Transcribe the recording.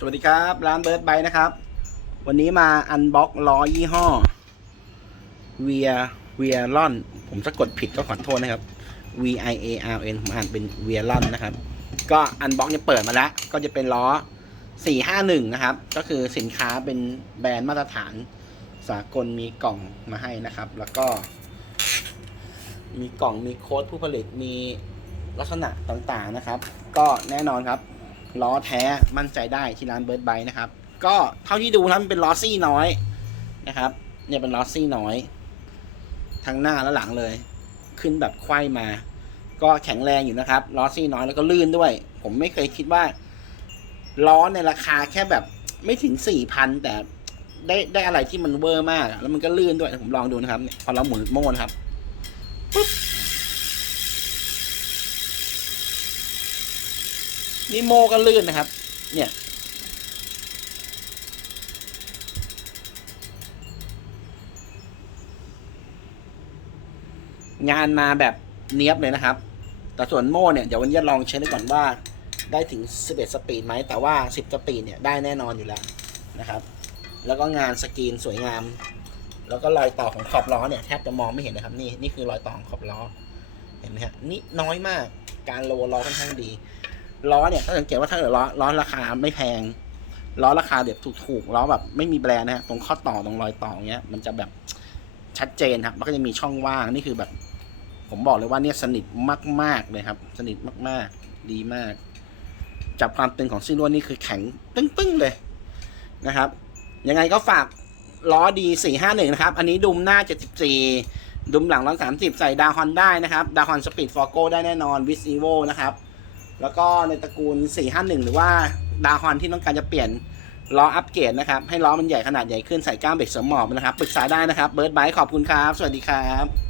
สวัสดีครับ ร้านเบิร์ดไบนะครับ วันนี้มาอันบ็อกล้อยี่ห้อเวียเวียลอน ผมสะกดผิดก็ขอโทษนะครับ V I A R N ผมอ่านเป็นเวียลอนนะครับ ก็อันบ็อกเนี่ยเปิดมาแล้ว ก็จะเป็นล้อ 451 นะครับ ก็คือสินค้าเป็นแบรนด์มาตรฐานสากลมีกล่องมาให้นะครับ แล้วก็ มีกล่องมีโค้ดผู้ผลิตมีลักษณะต่างๆนะครับ ก็แน่นอนครับ ล้อแท้มั่นใจได้ที่ร้านเบิร์ดไบนะครับ ก็เท่าที่ดูนะมันเป็นล้อซี่น้อยนะครับ เนี่ยเป็นล้อซี่น้อย ทั้งหน้าและหลังเลย ขึ้นแบบไขว้มา ก็แข็งแรงอยู่นะครับล้อซี่น้อยแล้วก็ลื่นด้วย ผมไม่เคยคิดว่าล้อในราคาแค่แบบไม่ถึงสี่พันแต่ได้ได้อะไรที่มันเวอร์มาก แล้วมันก็ลื่นด้วยผมลองดูนะครับเนี่ยพอเราหมุนโม่นะครับปุ๊บ นี่โม่ก็ลื่นนะครับ เนี่ยงานมาแบบเนี้ยบเลยนะครับ แต่ส่วนโม่เนี่ยเดี๋ยววันนี้ลองเช็คดูก่อนว่า ได้ถึง 11 สปีดไหม แต่ว่า 10 สปีดเนี่ยได้แน่นอนอยู่แล้วนะครับ แล้วก็งานสกรีนสวยงาม แล้วก็รอยต่อของขอบล้อเนี่ยแทบจะมองไม่เห็นนะครับ นี่นี่คือรอยต่อของขอบล้อ เห็นไหมฮะนี่น้อยมาก การโลล้อค่อนข้างดี ล้อเนี่ยถ้าสังเกตว่าถ้าเกิดล้อล้อราคาไม่แพง ล้อราคาแบบถูกๆล้อแบบไม่มีแบรนด์นะฮะตรงข้อต่อตรงรอยต่อเงี้ยมันจะแบบชัดเจนครับ มันก็จะมีช่องว่างนี่คือแบบ ผมบอกเลยว่าเนี่ยสนิทมากๆเลยครับ สนิทมากๆ ดีมาก จับความตึงของซีโร่นี่คือแข็งตึ้งๆเลยนะครับยังไงก็ฝากล้อดี451นะครับ อันนี้ดุมหน้า74ดุมหลัง130ใส่ดาฮอนได้นะครับ ดาฮอนสปีดฟอร์โกได้แน่นอนวิสอีโวนะครับ แล้วก็ในตระกูล 451 หรือว่าดาฮอนที่ต้องการจะเปลี่ยนล้ออัปเกรดนะครับ ให้ล้อมันใหญ่ขนาดใหญ่ขึ้นใส่ก้ามเบรกเสริมหมอบนะครับ ปรึกษาได้นะครับเบิร์ดไบขอบคุณครับ สวัสดีครับ